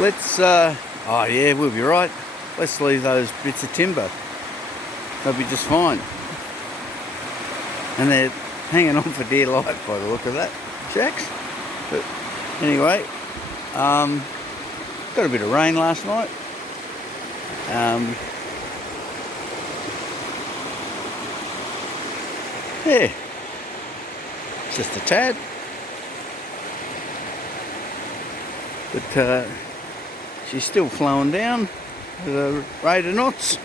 Let's, oh yeah, we'll be right. Let's leave those bits of timber. They'll be just fine. And they're hanging on for dear life by the look of that, shacks. But anyway, got a bit of rain last night. Yeah, just a tad. But she's still flowing down at a rate of knots.